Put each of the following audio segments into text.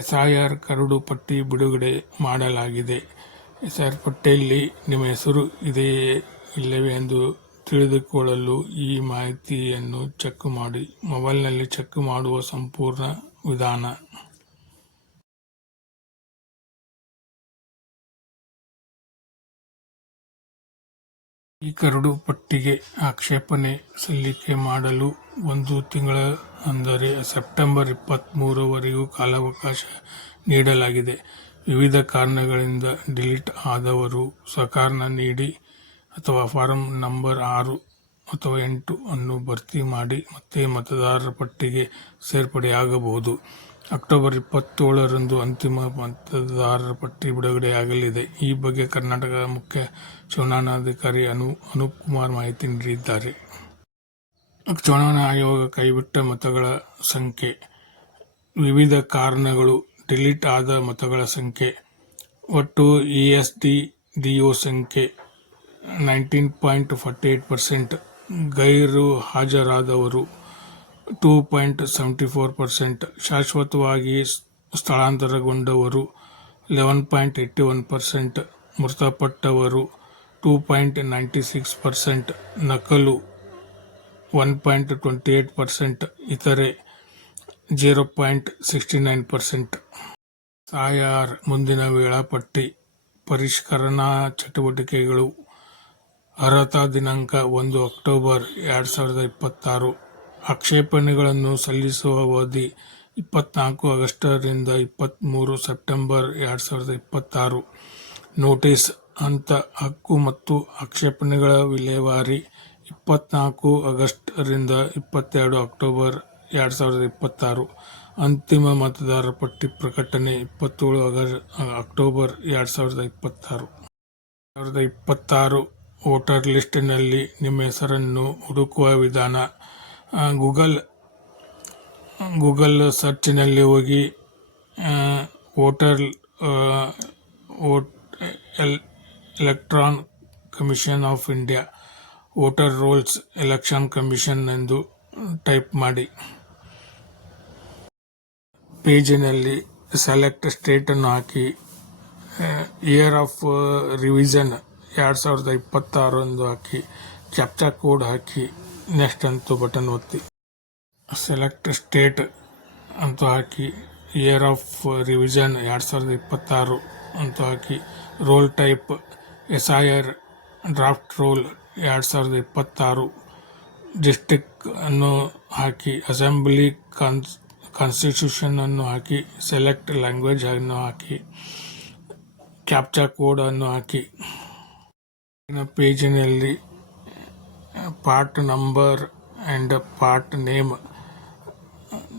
SIR curd ಪಟ್ಟಿ ಬಿಡುಗಡೆ ಮಾಡಲಾಗಿದೆ. ಎಸ್ಐಆರ್ ಪಟ್ಟಿಯಲ್ಲಿ ನಿಮ್ಮ ಹೆಸರು ಇದೆಯೇ ಇಲ್ಲವೇ ಎಂದು ತಿಳಿದುಕೊಳ್ಳಲು ಈ ಮಾಹಿತಿಯನ್ನು ಚೆಕ್ ಮಾಡಿ. ಮೊಬೈಲ್ನಲ್ಲಿ ಚೆಕ್ ಮಾಡುವ ಸಂಪೂರ್ಣ ವಿಧಾನ. ಈ ಕರಡು ಪಟ್ಟಿಗೆ ಆಕ್ಷೇಪಣೆ ಸಲ್ಲಿಕೆ ಮಾಡಲು 1 ತಿಂಗಳ ಅಂದರೆ ಸೆಪ್ಟೆಂಬರ್ 23 ಕಾಲಾವಕಾಶ ನೀಡಲಾಗಿದೆ. ವಿವಿಧ ಕಾರಣಗಳಿಂದ ಡಿಲೀಟ್ ಆದವರು ಸ್ವಕಾರಣ ನೀಡಿ ಅಥವಾ ಫಾರಂ ನಂಬರ್ 6 ಅಥವಾ 8 ಅನ್ನು ಭರ್ತಿ ಮಾಡಿ ಮತ್ತೆ ಮತದಾರರ ಪಟ್ಟಿಗೆ ಸೇರ್ಪಡೆಯಾಗಬಹುದು. ಅಕ್ಟೋಬರ್ 27ರಂದು ಅಂತಿಮ ಮತದಾರರ ಪಟ್ಟಿ ಬಿಡುಗಡೆಯಾಗಲಿದೆ. ಈ ಬಗ್ಗೆ ಕರ್ನಾಟಕ ಮುಖ್ಯ ಚುನಾವಣಾಧಿಕಾರಿ ಅನೂಪ್ ಕುಮಾರ್ ಮಾಹಿತಿ ನೀಡಿದ್ದಾರೆ. ಚುನಾವಣಾ ಆಯೋಗ ಕೈಬಿಟ್ಟ ಮತಗಳ ಸಂಖ್ಯೆ, ವಿವಿಧ ಕಾರಣಗಳು, ಡಿಲೀಟ್ ಆದ ಮತಗಳ ಸಂಖ್ಯೆ, ಒಟ್ಟು ESDDO ಸಂಖ್ಯೆ 19.48%, ಗೈರು ಹಾಜರಾದವರು 2.74%, ಶಾಶ್ವತವಾಗಿ ಸ್ಥಳಾಂತರಗೊಂಡವರು 11.81%, ಮೃತಪಟ್ಟವರು 2.96%, ನಕಲು 1.28%, ಇತರೆ 0.69%. ಎಸ್ಐಆರ್ ಮುಂದಿನ ವೇಳಾಪಟ್ಟಿ. ಪರಿಷ್ಕರಣಾ ಚಟುವಟಿಕೆಗಳು. ಅರ್ಹತಾ ದಿನಾಂಕ 1 ಅಕ್ಟೋಬರ್ 2026. ಆಕ್ಷೇಪಣೆಗಳನ್ನು ಸಲ್ಲಿಸುವ ಅವಧಿ 24 ಆಗಸ್ಟ್ರಿಂದ 23 ಸೆಪ್ಟೆಂಬರ್ 2026. ನೋಟಿಸ್ ಹಂತ ಹಕ್ಕು ಮತ್ತು ಆಕ್ಷೇಪಣೆಗಳ ವಿಲೇವಾರಿ 24 ಆಗಸ್ಟ್ ರಿಂದ 22 ಅಕ್ಟೋಬರ್ 2026. ಅಂತಿಮ ಮತದಾರರ ಪಟ್ಟಿ ಪ್ರಕಟಣೆ 27 ಅಕ್ಟೋಬರ್ 2026. 2026 ವೋಟರ್ ಲಿಸ್ಟ್ನಲ್ಲಿ ನಿಮ್ಮ ಹೆಸರನ್ನು ಹುಡುಕುವ ವಿಧಾನ. ಗೂಗಲ್ ಸರ್ಚ್ನಲ್ಲಿ ಹೋಗಿ election commission of India, voter rolls election commission ಎಂದು ಟೈಪ್ ಮಾಡಿ. ಪೇಜಿನಲ್ಲಿ ಸೆಲೆಕ್ಟ್ ಸ್ಟೇಟ್ ಅನ್ನು ಹಾಕಿ, ಇಯರ್ ಆಫ್ ರಿವಿಷನ್ 2026 ಎಂದು ಹಾಕಿ, ಕ್ಯಾಪ್ಚಾ ಕೋಡ್ ಹಾಕಿ, ನೆಕ್ಸ್ಟ್ ಅಂತ ಬಟನ್ ಒತ್ತಿ. ಸೆಲೆಕ್ಟ್ ಸ್ಟೇಟ್ ಅಂತ ಹಾಕಿ, ಇಯರ್ ಆಫ್ ರಿವಿಷನ್ 2026 ಅಂತ ಹಾಕಿ, roll type SIR draft roll 2026, district ಅನ್ನು ಹಾಕಿ, ಅಸೆಂಬ್ಲಿ ಕಾನ್ಸ್ಟಿಟ್ಯೂಷನ್ ಅನ್ನು ಹಾಕಿ, ಸೆಲೆಕ್ಟ್ ಲ್ಯಾಂಗ್ವೇಜ್ ಅನ್ನು ಹಾಕಿ, ಕ್ಯಾಪ್ಚಾ ಕೋಡ್ ಅನ್ನು ಹಾಕಿ. ಪೇಜಿನಲ್ಲಿ part number and part name,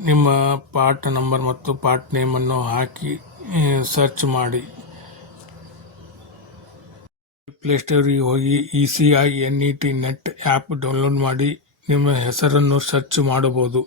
ನಿಮ್ಮ ಪಾರ್ಟ್ ನಂಬರ್ ಮತ್ತು ಪಾರ್ಟ್ ನೇಮ್ ಅನ್ನು ಹಾಕಿ ಸರ್ಚ್ ಮಾಡಿ. ಪ್ಲೇಸ್ಟೋರಿಗೆ ಹೋಗಿ ECI NET net app download ಮಾಡಿ ನಿಮ್ಮ ಹೆಸರನ್ನು ಸರ್ಚ್ ಮಾಡಬಹುದು.